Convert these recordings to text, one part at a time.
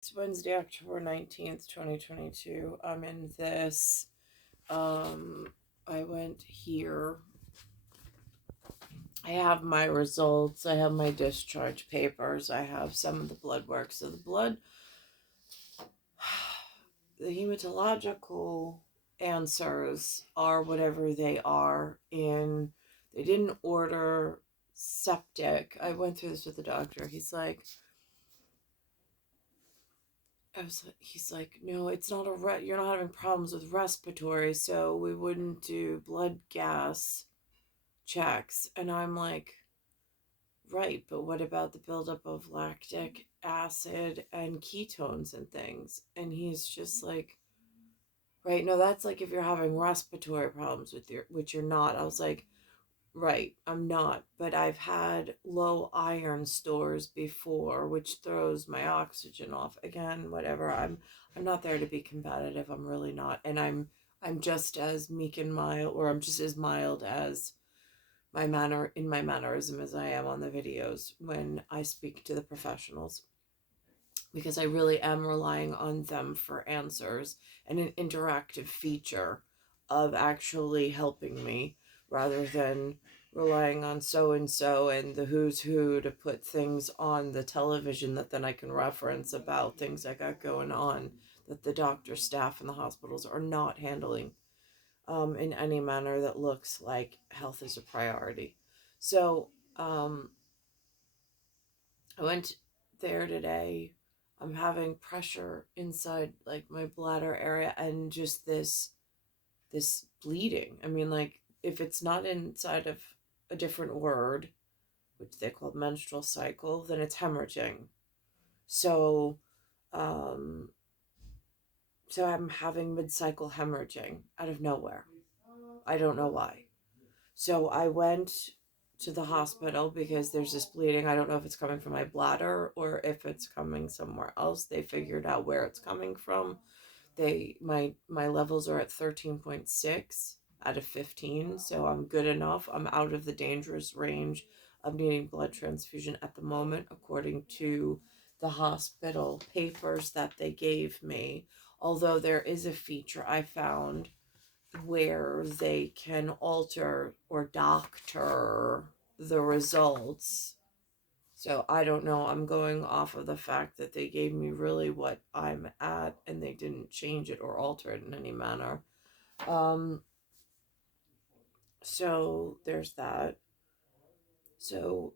It's Wednesday, October 19th, 2022. I'm in this. I went here. I have my results. I have my discharge papers. I have some of the blood work. So the blood, the hematological answers are whatever they are. They didn't order septic. I went through this with the doctor. He's like, no, it's not you're not having problems with respiratory, so we wouldn't do blood gas checks. And I'm like, right, but what about the buildup of lactic acid and ketones and things? And he's just like, right, no, that's like if you're having respiratory problems which you're not. I was like, right, I'm not, but I've had low iron stores before, which throws my oxygen off. Again, whatever. I'm not there to be competitive. I'm really not. And I'm just as meek and mild, or I'm just as mild as my mannerism as I am on the videos when I speak to the professionals, because I really am relying on them for answers and an interactive feature of actually helping me, rather than relying on so and so and the who's who to put things on the television that then I can reference about things I got going on that the doctor staff in the hospitals are not handling in any manner that looks like health is a priority. So I went there today. I'm having pressure inside like my bladder area and just this bleeding. I mean, like, if it's not inside of a different word, which they call menstrual cycle, then it's hemorrhaging. So um so I'm having mid-cycle hemorrhaging out of nowhere. I don't know why. So I went to the hospital because there's this bleeding. I don't know if it's coming from my bladder or if it's coming somewhere else. They figured out where it's coming from. My levels are at 13.6 out of 15, so I'm good enough. I'm out of the dangerous range of needing blood transfusion at the moment, according to the hospital papers that they gave me. Although there is a feature I found where they can alter or doctor the results. So I don't know. I'm going off of the fact that they gave me really what I'm at and they didn't change it or alter it in any manner. Um, so there's that. So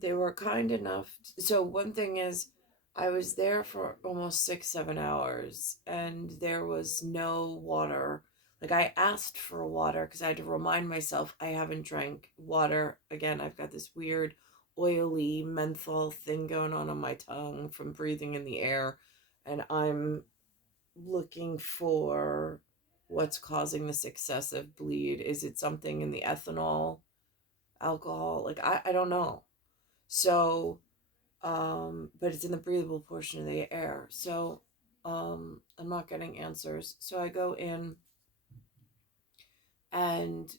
they were kind enough. So one thing is, I was there for almost 6, 7 hours and there was no water. Like, I asked for water because I had to remind myself I haven't drank water. Again, I've got this weird oily menthol thing going on my tongue from breathing in the air. And I'm looking for what's causing this excessive bleed. Is it something in the ethanol, alcohol? Like, I don't know. So but it's in the breathable portion of the air. So I'm not getting answers. So I go in and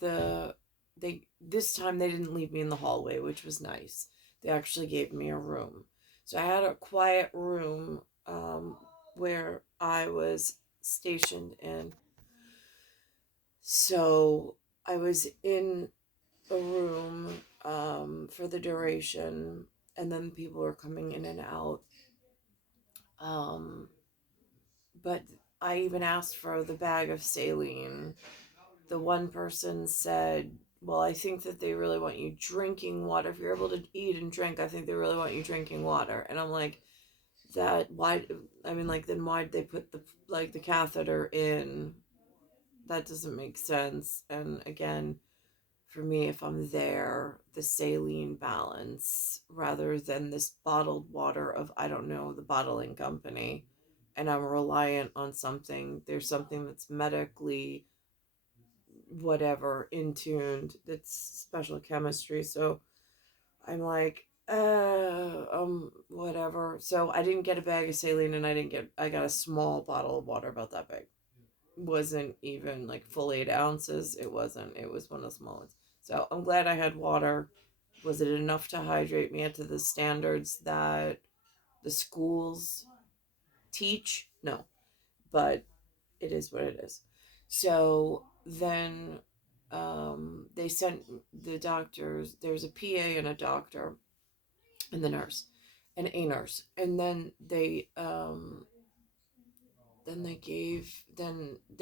the they this time they didn't leave me in the hallway, which was nice. They actually gave me a room. So I had a quiet room where I was stationed in. So I was in a room for the duration, and then people were coming in and out. Um, but I even asked for the bag of saline. The one person said, well, I think that they really want you drinking water. If you're able to eat and drink, I think they really want you drinking water. And I'm like, why? I mean, like, then why'd they put the catheter in? That doesn't make sense. And again, for me, if I'm there, the saline balance rather than this bottled water of, I don't know, the bottling company, and I'm reliant on there's something that's medically whatever in tuned, that's special chemistry. So I'm like, whatever. So I didn't get a bag of saline, and I got a small bottle of water about that big. Wasn't even like full 8 ounces. It wasn't. It was one of the small ones. So I'm glad I had water. Was it enough to hydrate me up to the standards that the schools teach. No, but it is what it is. So then they sent the doctors, there's a PA and a doctor and the nurse and a nurse. And then they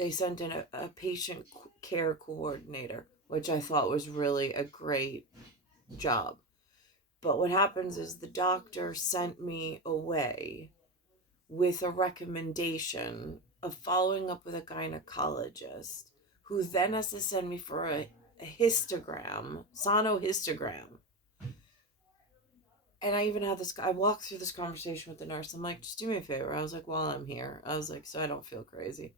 sent in a patient care coordinator, which I thought was really a great job. But what happens is the doctor sent me away with a recommendation of following up with a gynecologist who then has to send me for a histogram, sonohistogram. And I even had this, I walked through this conversation with the nurse. I'm like, just do me a favor. I was like, while I'm here, I was like, so I don't feel crazy.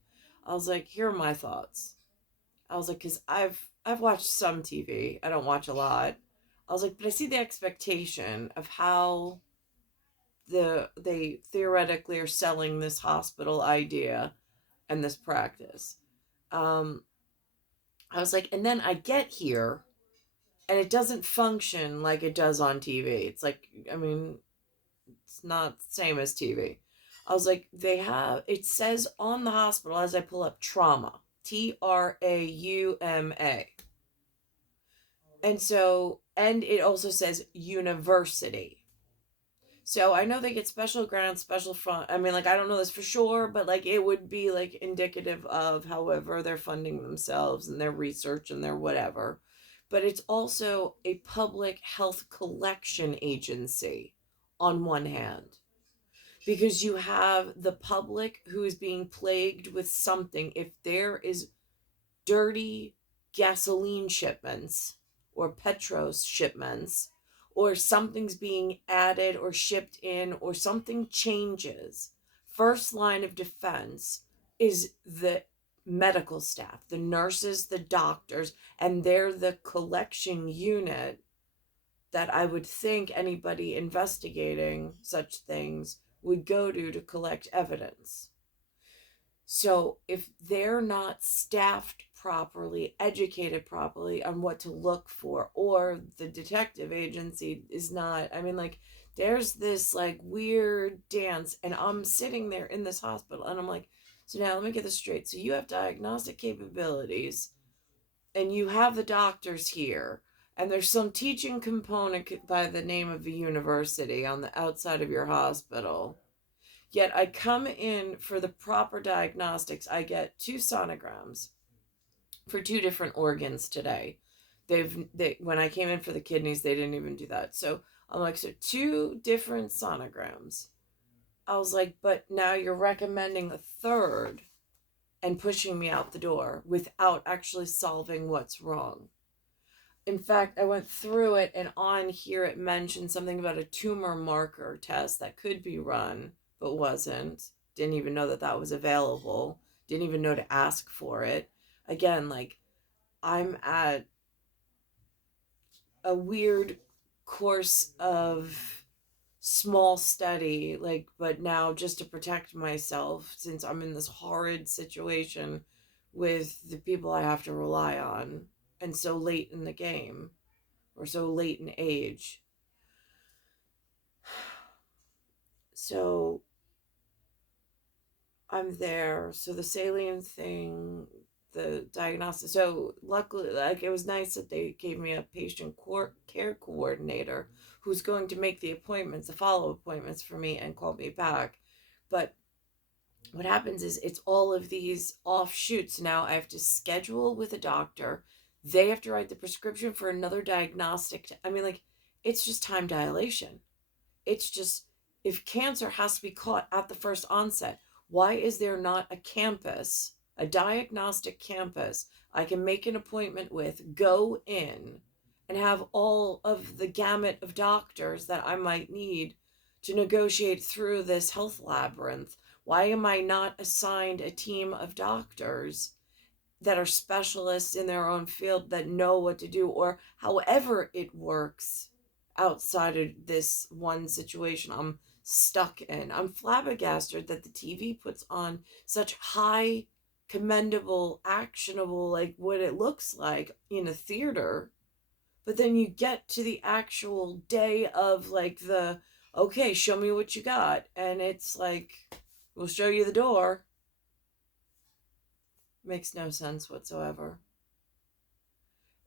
I was like, here are my thoughts. I was like, because I've watched some TV. I don't watch a lot. I was like, but I see the expectation of how they theoretically are selling this hospital idea and this practice. Um, I was like, and then I get here and it doesn't function like it does on TV. It's like, I mean, it's not the same as TV. I was like, it says on the hospital as I pull up trauma, Trauma. And it also says university. So I know they get special grants, special fund. I mean, like, I don't know this for sure, but like it would be like indicative of however they're funding themselves and their research and their whatever. But it's also a public health collection agency on one hand, because you have the public who is being plagued with something. If there is dirty gasoline shipments or petros shipments, or something's being added or shipped in, or something changes, first line of defense is the medical staff, the nurses, the doctors, and they're the collection unit that I would think anybody investigating such things would go to collect evidence. So if they're not staffed properly, educated properly on what to look for, or the detective agency is not, I mean, like, there's this like weird dance, and I'm sitting there in this hospital, and I'm like, so now let me get this straight. So you have diagnostic capabilities, and you have the doctors here, and there's some teaching component by the name of a university on the outside of your hospital. Yet I come in for the proper diagnostics. I get two sonograms for two different organs today. When I came in for the kidneys, they didn't even do that. So I'm like, so two different sonograms. I was like, but now you're recommending a third and pushing me out the door without actually solving what's wrong. In fact, I went through it, and on here it mentioned something about a tumor marker test that could be run, but wasn't. Didn't even know that that was available. Didn't even know to ask for it. Again, like, I'm at a weird course of small study, like, but now just to protect myself, since I'm in this horrid situation with the people I have to rely on, and so late in the game, or so late in age. So I'm there. So the saline thing, the diagnosis. So luckily, like, it was nice that they gave me a patient care coordinator who's going to make the appointments, the follow appointments for me, and call me back. But what happens is it's all of these offshoots. Now I have to schedule with a doctor. They have to write the prescription for another diagnostic. I mean, like, it's just time dilation. It's just, if cancer has to be caught at the first onset, why is there not a campus, a diagnostic campus I can make an appointment with, go in, and have all of the gamut of doctors that I might need to negotiate through this health labyrinth? Why am I not assigned a team of doctors that are specialists in their own field that know what to do, or however it works outside of this one situation I'm stuck in? I'm flabbergasted that the TV puts on such high, commendable, actionable, like what it looks like in a theater, but then you get to the actual day of like the okay, show me what you got. And it's like, we'll show you the door. Makes no sense whatsoever.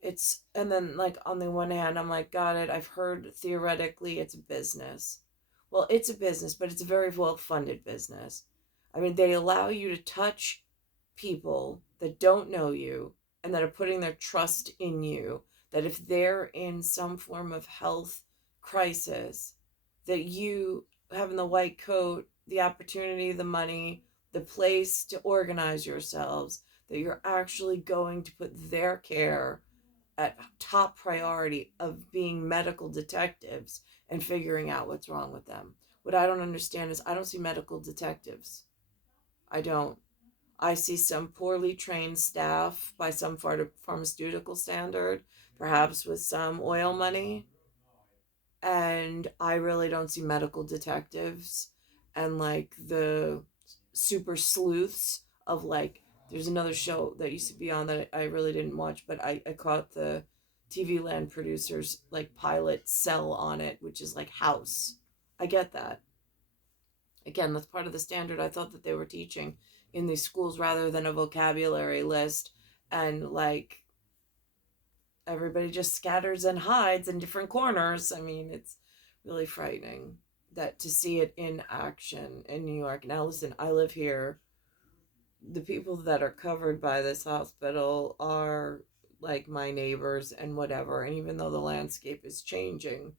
It's, and then like on the one hand, I'm like, got it. I've heard theoretically it's a business. Well, it's a business, but it's a very well funded business. I mean, they allow you to touch people that don't know you and that are putting their trust in you, that if they're in some form of health crisis, that you having the white coat, the opportunity, the money, the place to organize yourselves, that you're actually going to put their care at top priority of being medical detectives and figuring out what's wrong with them. What I don't understand is I don't see medical detectives. I don't. I see some poorly trained staff by some pharmaceutical standard, perhaps with some oil money, and I really don't see medical detectives and like the super sleuths of like there's another show that used to be on that I really didn't watch, but I caught the TV Land producers like pilot sell on it, which is like House. I get that. Again, that's part of the standard I thought that they were teaching in these schools rather than a vocabulary list and like everybody just scatters and hides in different corners. I mean, it's really frightening that to see it in action in New York. Now, listen, I live here. The people that are covered by this hospital are like my neighbors and whatever. And even though the landscape is changing,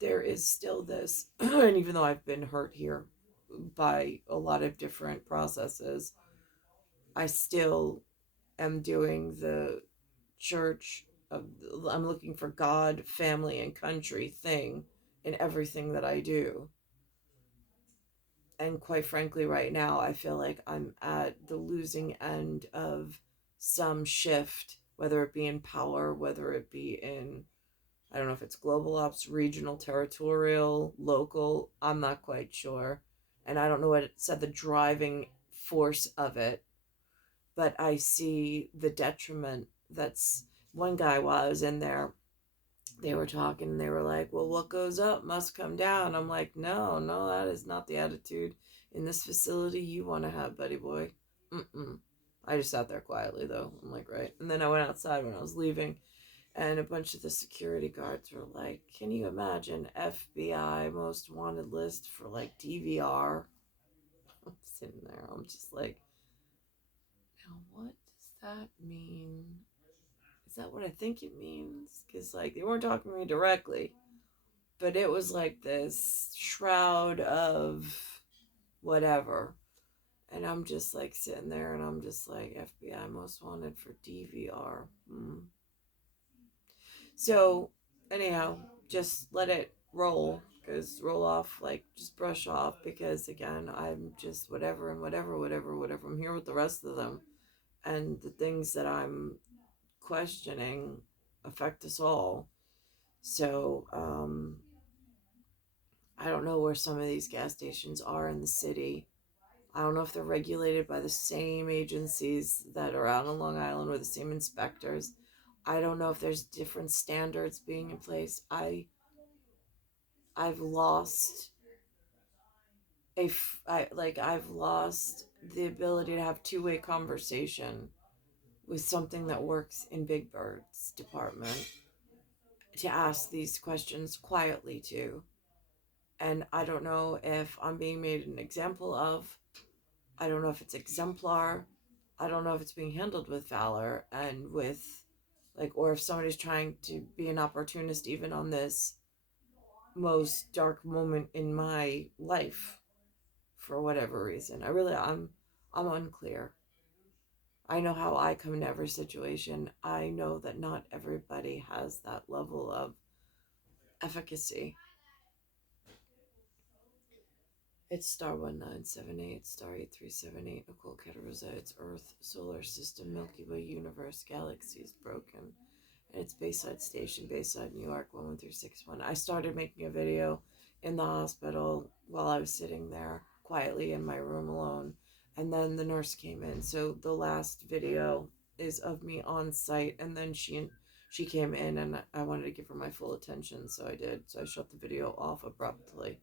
there is still this. And even though I've been hurt here by a lot of different processes, I still am doing the church of, I'm looking for God, family, and country thing in everything that I do. And quite frankly, right now, I feel like I'm at the losing end of some shift, whether it be in power, whether it be in, I don't know if it's global ops, regional, territorial, local, I'm not quite sure. And I don't know what it said the driving force of it, but I see the detriment. That's one guy while I was in there, they were talking and they were like, well, what goes up must come down. I'm like, no, no, that is not the attitude in this facility you want to have, buddy boy. Mm-mm. I just sat there quietly though. I'm like, right. And then I went outside when I was leaving, and a bunch of the security guards were like, can you imagine FBI most wanted list for like DVR? I'm sitting there. I'm just like, now what does that mean? Is that what I think it means? Because like they weren't talking to me directly, but it was like this shroud of whatever. And I'm just like sitting there and I'm just like, FBI most wanted for DVR. So, anyhow, just let it roll. Because roll off, like, just brush off. Because again, I'm just whatever and whatever, whatever, whatever. I'm here with the rest of them. And the things that I'm questioning affect us all. So, I don't know where some of these gas stations are in the city. I don't know if they're regulated by the same agencies that are out on Long Island or the same inspectors. I don't know if there's different standards being in place. I've lost I've lost the ability to have two-way conversation with something that works in Big Bird's department to ask these questions quietly to. And I don't know if I'm being made an example of. I don't know if it's exemplar. I don't know if it's being handled with valor and with, like, or if somebody's trying to be an opportunist even on this most dark moment in my life for whatever reason. I'm unclear. I know how I come into every situation. I know that not everybody has that level of efficacy. It's star 1978, star 8378, Nicole, Cattaruzza. It's Earth, solar system, Milky Way, universe, galaxies, broken. And it's Bayside Station, Bayside, New York, 11361. I started making a video in the hospital while I was sitting there quietly in my room alone. And then the nurse came in. So the last video is of me on site. And then she came in and I wanted to give her my full attention. So I did. So I shut the video off abruptly.